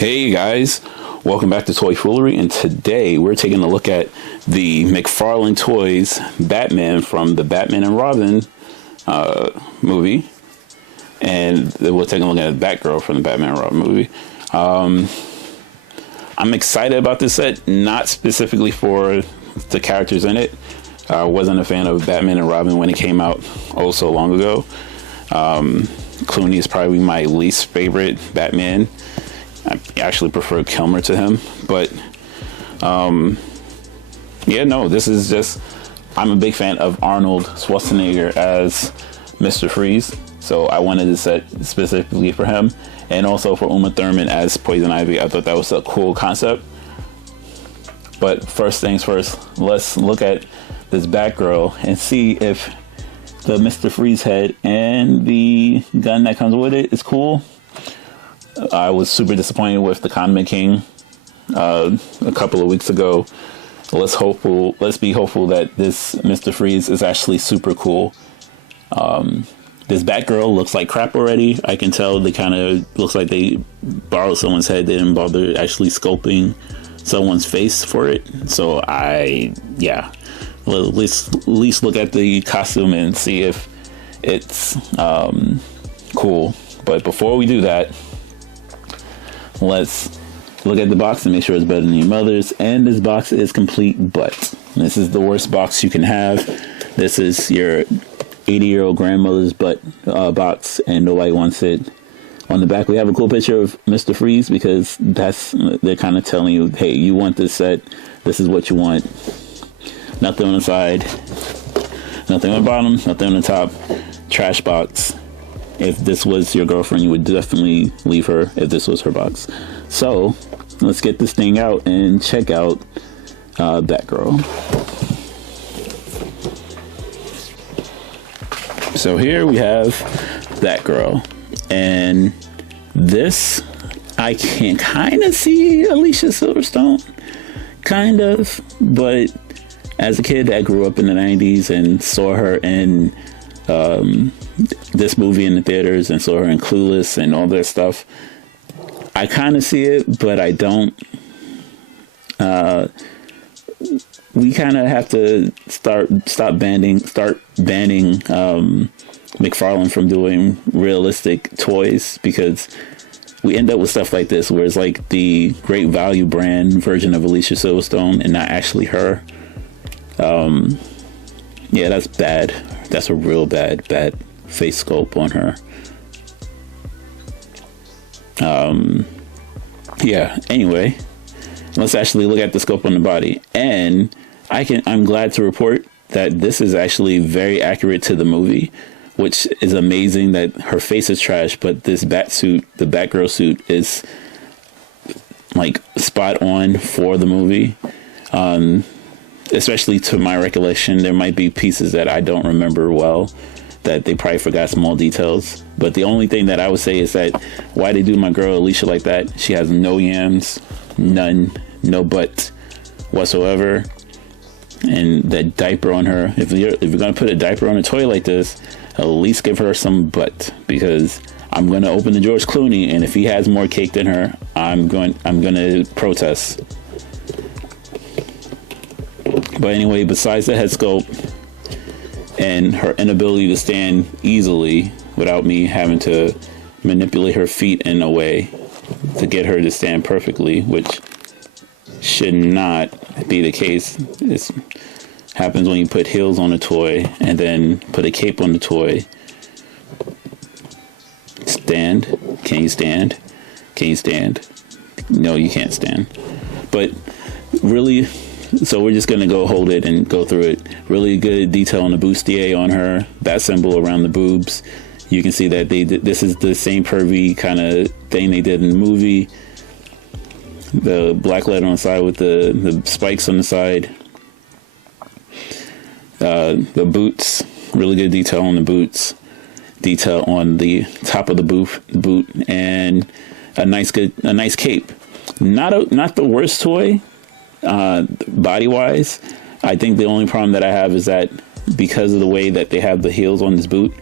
Hey guys, welcome back to Toy Foolery, and today we're taking a look at the McFarlane Toys Batman from the Batman and Robin movie, and we're taking a look at Batgirl from the Batman and Robin movie. I'm excited about this set, not specifically for the characters in it. I wasn't a fan of Batman and Robin when it came out oh so long ago. Clooney is probably my least favorite Batman. I actually prefer Kilmer to him, but this is just, I'm a big fan of Arnold Schwarzenegger as Mr. Freeze, so I wanted to set specifically for him, and also for Uma Thurman as Poison Ivy. I thought that was a cool concept. But first things first, let's look at this Batgirl and see if the Mr. Freeze head and the gun that comes with it is cool. I was super disappointed with the Condiment King a couple of weeks ago. Let's be hopeful that this Mr. Freeze is actually super cool. This Batgirl looks like crap already. I can tell they kind of looks like they borrowed someone's head. They didn't bother actually sculpting someone's face for it. So well, at least look at the costume and see if it's cool. But before we do that, let's look at the box and make sure it's better than your mother's. And this box is complete butt. This is the worst box you can have. This is your 80-year-old grandmother's butt box, and nobody wants it. On the back, we have a cool picture of Mr. Freeze, because they're kind of telling you, hey, you want this set. This is what you want. Nothing on the side. Nothing on the bottom. Nothing on the top. Trash box. If this was your girlfriend, you would definitely leave her if this was her box. So let's get this thing out and check out Batgirl. So here we have Batgirl, and this, I can kind of see Alicia Silverstone, kind of, but as a kid that grew up in the 90s and saw her in this movie in the theaters and saw her in Clueless and all that stuff, I kind of see it, but I don't. We kind of have to start banning McFarlane from doing realistic toys, because we end up with stuff like this where it's like the Great Value brand version of Alicia Silverstone and not actually her. That's bad. That's a real bad face sculpt on her. Anyway, let's actually look at the sculpt on the body, and I'm glad to report that this is actually very accurate to the movie, which is amazing. That her face is trash, but this bat suit, the Batgirl suit, is like spot on for the movie. Especially to my recollection, there might be pieces that I don't remember well, that they probably forgot small details. But the only thing that I would say is that why they do my girl Alicia like that? She has no yams, none, no butt whatsoever, and that diaper on her. If you're gonna put a diaper on a toy like this, at least give her some butt, because I'm gonna open the George Clooney, and if he has more cake than her, I'm gonna protest. But anyway, besides the head sculpt and her inability to stand easily without me having to manipulate her feet in a way to get her to stand perfectly, which should not be the case. This happens when you put heels on a toy and then put a cape on the toy. Stand. Can you stand? Can you stand? No, you can't stand. But really, so we're just going to go hold it and go through it. Really good detail on the bustier on her, bat symbol around the boobs. You can see that this is the same pervy kind of thing they did in the movie. The black letter on the side with the spikes on the side. The boots, really good detail on the boots. Detail on the top of the boot, and a nice cape. Not the worst toy. Body wise, I think the only problem that I have is that because of the way that they have the heels on this boot,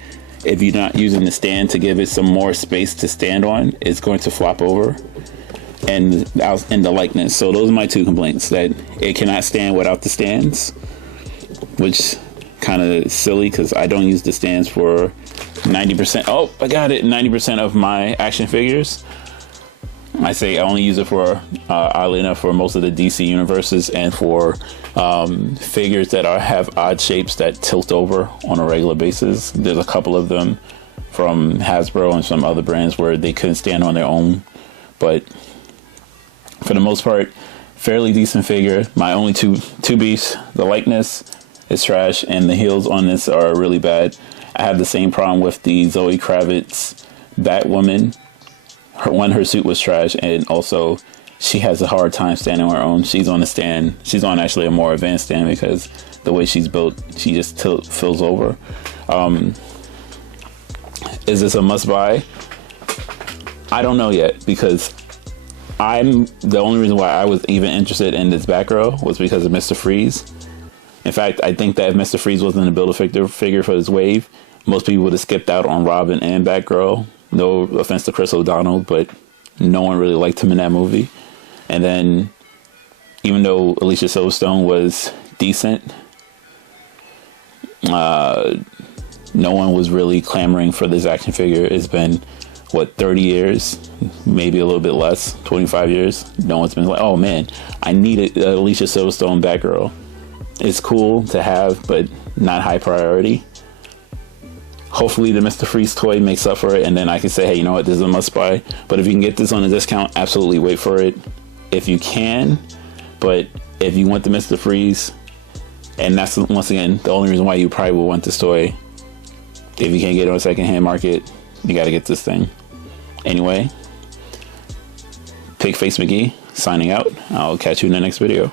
if you're not using the stand to give it some more space to stand on, it's going to flop over. and the likeness. So those are my two complaints: that it cannot stand without the stands, which kind of silly because I don't use the stands for 90%. Oh, I got it. 90% of my action figures. I say I only use it for, oddly enough, for most of the DC universes and for figures that have odd shapes that tilt over on a regular basis. There's a couple of them from Hasbro and some other brands where they couldn't stand on their own, but for the most part, fairly decent figure. My only two beefs: the likeness is trash, and the heels on this are really bad. I have the same problem with the Zoe Kravitz Batwoman. Her suit was trash, and also she has a hard time standing on her own. She's on a stand. She's on actually a more advanced stand because the way she's built, she just fills over. Is this a must buy? I don't know yet, because the only reason why I was even interested in this Batgirl was because of Mr. Freeze. In fact, I think that if Mr. Freeze wasn't a Build-A-Figure for this wave, most people would have skipped out on Robin and Batgirl. No offense to Chris O'Donnell, but no one really liked him in that movie. And then, even though Alicia Silverstone was decent, no one was really clamoring for this action figure. It's been, 30 years? Maybe a little bit less, 25 years. No one's been like, oh man, I need a Alicia Silverstone Batgirl. It's cool to have, but not high priority. Hopefully the Mr. Freeze toy makes up for it, and then I can say, hey, you know what, this is a must buy. But if you can get this on a discount, absolutely wait for it if you can. But if you want the Mr. Freeze, and that's, once again, the only reason why you probably would want this toy, if you can't get it on a secondhand market, you got to get this thing. Anyway, Pigface McGee signing out. I'll catch you in the next video.